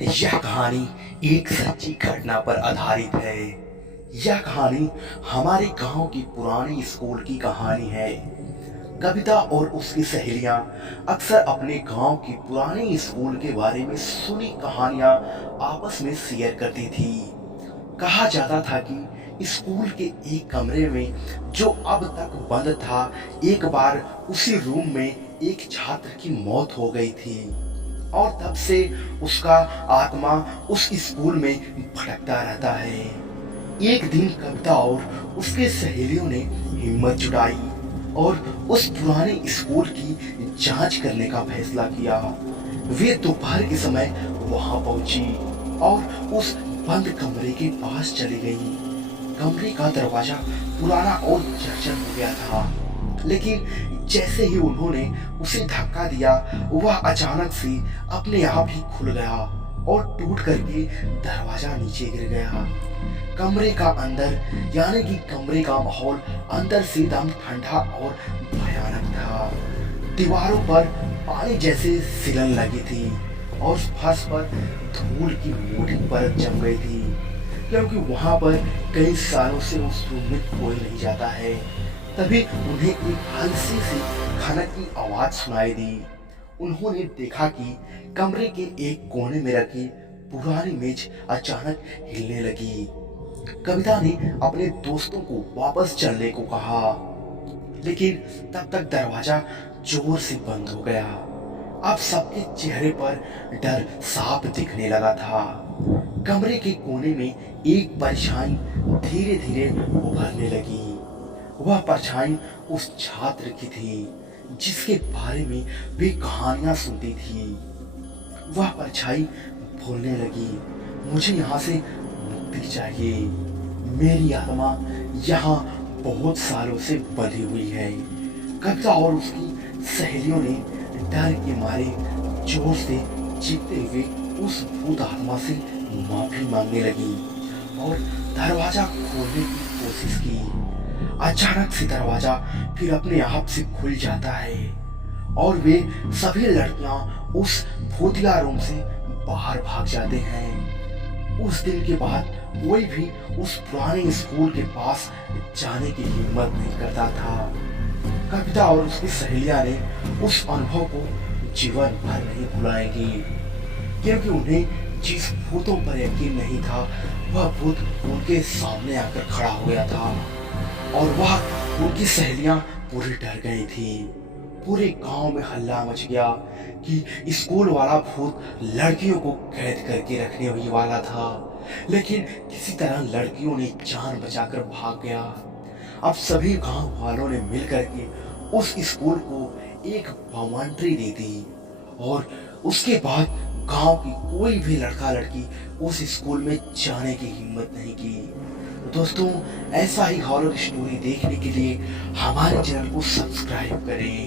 यह कहानी एक सच्ची घटना पर आधारित है। यह कहानी हमारे गांव की पुरानी स्कूल की कहानी है। कविता और उसकी सहेलियां अक्सर अपने गांव की पुरानी स्कूल के बारे में सुनी कहानियां आपस में शेयर करती थी। कहा जाता था कि स्कूल के एक कमरे में जो अब तक बंद था, एक बार उसी रूम में एक छात्र की मौत हो गई थी और तब से उसका आत्मा उस स्कूल में भटकता रहता है। एक दिन कविता और उसके सहेलियों ने हिम्मत जुटाई और उस पुराने स्कूल की जांच करने का फैसला किया। वे दोपहर के समय वहां पहुंची और उस बंद कमरे के पास चली गई। कमरे का दरवाजा पुराना और जर्जर हो गया था, लेकिन जैसे ही उन्होंने उसे धक्का दिया, वह अचानक से अपने आप ही खुल गया और टूट करके दरवाजा नीचे गिर गया। कमरे का अंदर यानी कि कमरे का माहौल अंदर से एकदम ठंडा और भयानक था। दीवारों पर पानी जैसे सिलन लगी थी और फर्श पर धूल की मोटी परत जम गई थी, क्योंकि वहां पर कई सालों से उस रूम में कोई नहीं जाता है। तभी उन्हें एक हल्की सी खनक की आवाज सुनाई दी। उन्होंने देखा कि कमरे के एक कोने में रखी पुरानी मेज अचानक हिलने लगी। कविता ने अपने दोस्तों को वापस चलने को कहा, लेकिन तब तक दरवाजा जोर से बंद हो गया। अब सबके चेहरे पर डर साफ दिखने लगा था। कमरे के कोने में एक परछाई धीरे धीरे उभरने लगी। वह परछाई उस छात्र की थी जिसके बारे में वे कहानियां सुनती थी। वह परछाई बोलने लगी, मुझे यहाँ से मुक्ति चाहिए। मेरी आत्मा यहाँ बहुत सालों से बंधी हुई है। कविता और उसकी सहेलियों ने डर के मारे जोर से चीखते हुए उस भूत आत्मा से माफी मांगने लगी और दरवाजा खोलने की कोशिश की। अचानक से दरवाजा फिर अपने आप से खुल जाता है और वे सभी लड़कियां उस भूतिया रूम से बाहर भाग जाते हैं। उस दिन के बाद कोई भी उस पुराने स्कूल के पास जाने की हिम्मत नहीं करता था। कविता और उसकी सहेलियां ने उस अनुभव को जीवन भर नहीं भुलाएंगी, क्योंकि उन्हें जिस भूतों पर यकीन नहीं था, वह भूत उनके सामने आकर खड़ा हो गया था और वह उनकी सहेलियां पूरी डर गई थी। पूरे गांव में हल्ला मच गया कि स्कूल वाला भूत लड़कियों को कैद करके रखने ही वाला था, लेकिन किसी तरह लड़कियों ने जान बचाकर भाग गया। अब सभी गांव वालों ने मिलकर के उस स्कूल को एक बाउंड्री दे दी और उसके बाद गांव की कोई भी लड़का लड़की उस स्कूल में जाने की हिम्मत नहीं की। दोस्तों, ऐसा ही हॉरर स्टोरी देखने के लिए हमारे चैनल को सब्सक्राइब करें।